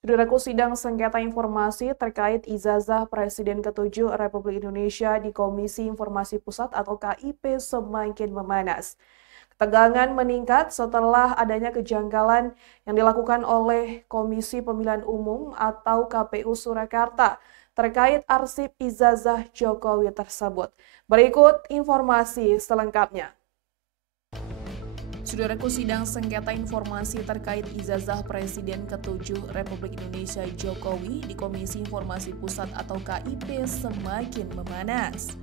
Saudaraku, sidang sengketa informasi terkait ijazah Presiden ke-7 Republik Indonesia di Komisi Informasi Pusat atau KIP semakin memanas. Ketegangan meningkat setelah adanya kejanggalan yang dilakukan oleh Komisi Pemilihan Umum atau KPU Surakarta terkait arsip ijazah Jokowi tersebut. Berikut informasi selengkapnya. Saudaraku, sidang sengketa informasi terkait ijazah Presiden ke-7 Republik Indonesia Jokowi di Komisi Informasi Pusat atau KIP semakin memanas.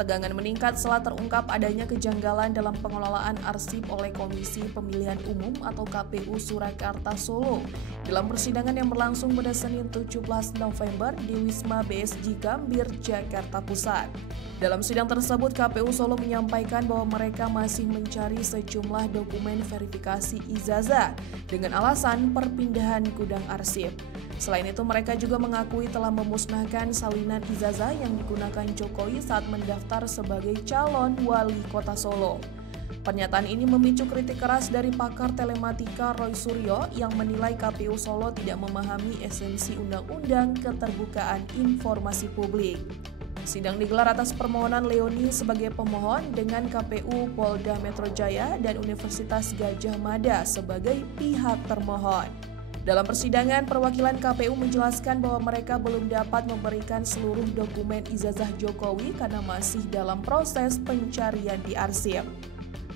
Ketegangan meningkat setelah terungkap adanya kejanggalan dalam pengelolaan arsip oleh Komisi Pemilihan Umum atau KPU Surakarta Solo dalam persidangan yang berlangsung pada Senin 17 November di Wisma BSG Gambir, Jakarta Pusat. Dalam sidang tersebut, KPU Solo menyampaikan bahwa mereka masih mencari sejumlah dokumen verifikasi ijazah dengan alasan perpindahan gudang arsip. Selain itu, mereka juga mengakui telah memusnahkan salinan ijazah yang digunakan Jokowi saat mendaftar sebagai calon wali kota Solo. Pernyataan ini memicu kritik keras dari pakar telematika Roy Suryo yang menilai KPU Solo tidak memahami esensi Undang-Undang Keterbukaan Informasi Publik. Sidang digelar atas permohonan Leoni sebagai pemohon dengan KPU Polda Metro Jaya dan Universitas Gadjah Mada sebagai pihak termohon. Dalam persidangan, perwakilan KPU menjelaskan bahwa mereka belum dapat memberikan seluruh dokumen ijazah Jokowi karena masih dalam proses pencarian di arsip.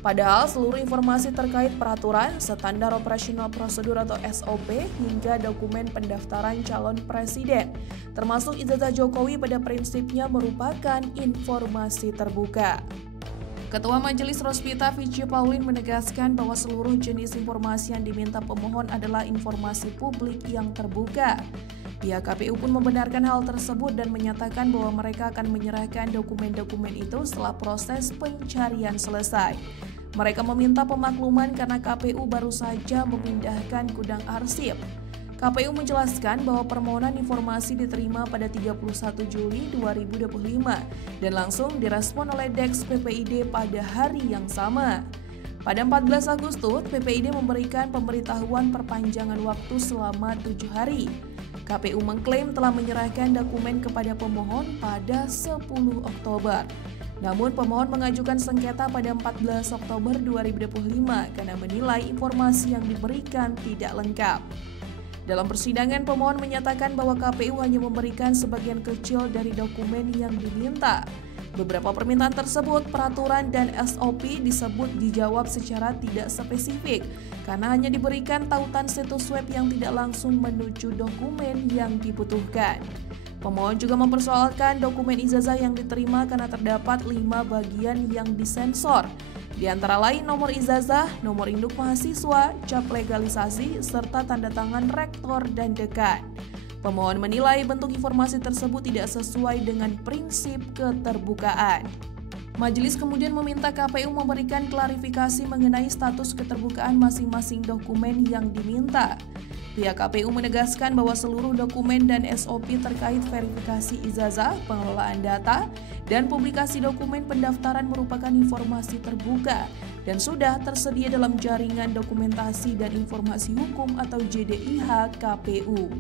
Padahal seluruh informasi terkait peraturan, standar operasional prosedur atau SOP, hingga dokumen pendaftaran calon presiden, termasuk ijazah Jokowi pada prinsipnya merupakan informasi terbuka. Ketua Majelis Rospita Vici Paulin menegaskan bahwa seluruh jenis informasi yang diminta pemohon adalah informasi publik yang terbuka. Pihak KPU pun membenarkan hal tersebut dan menyatakan bahwa mereka akan menyerahkan dokumen-dokumen itu setelah proses pencarian selesai. Mereka meminta pemakluman karena KPU baru saja memindahkan gudang arsip. KPU menjelaskan bahwa permohonan informasi diterima pada 31 Juli 2025 dan langsung direspon oleh Deks PPID pada hari yang sama. Pada 14 Agustus, PPID memberikan pemberitahuan perpanjangan waktu selama 7 hari. KPU mengklaim telah menyerahkan dokumen kepada pemohon pada 10 Oktober. Namun pemohon mengajukan sengketa pada 14 Oktober 2025 karena menilai informasi yang diberikan tidak lengkap. Dalam persidangan, pemohon menyatakan bahwa KPU hanya memberikan sebagian kecil dari dokumen yang diminta. Beberapa permintaan tersebut, peraturan dan SOP disebut dijawab secara tidak spesifik karena hanya diberikan tautan situs web yang tidak langsung menuju dokumen yang dibutuhkan. Pemohon juga mempersoalkan dokumen ijazah yang diterima karena terdapat 5 bagian yang disensor. Di antara lain nomor ijazah, nomor induk mahasiswa, cap legalisasi, serta tanda tangan rektor dan dekan. Pemohon menilai bentuk informasi tersebut tidak sesuai dengan prinsip keterbukaan. Majelis kemudian meminta KPU memberikan klarifikasi mengenai status keterbukaan masing-masing dokumen yang diminta. Pihak KPU menegaskan bahwa seluruh dokumen dan SOP terkait verifikasi ijazah, pengelolaan data, dan publikasi dokumen pendaftaran merupakan informasi terbuka dan sudah tersedia dalam jaringan dokumentasi dan informasi hukum atau JDIH KPU.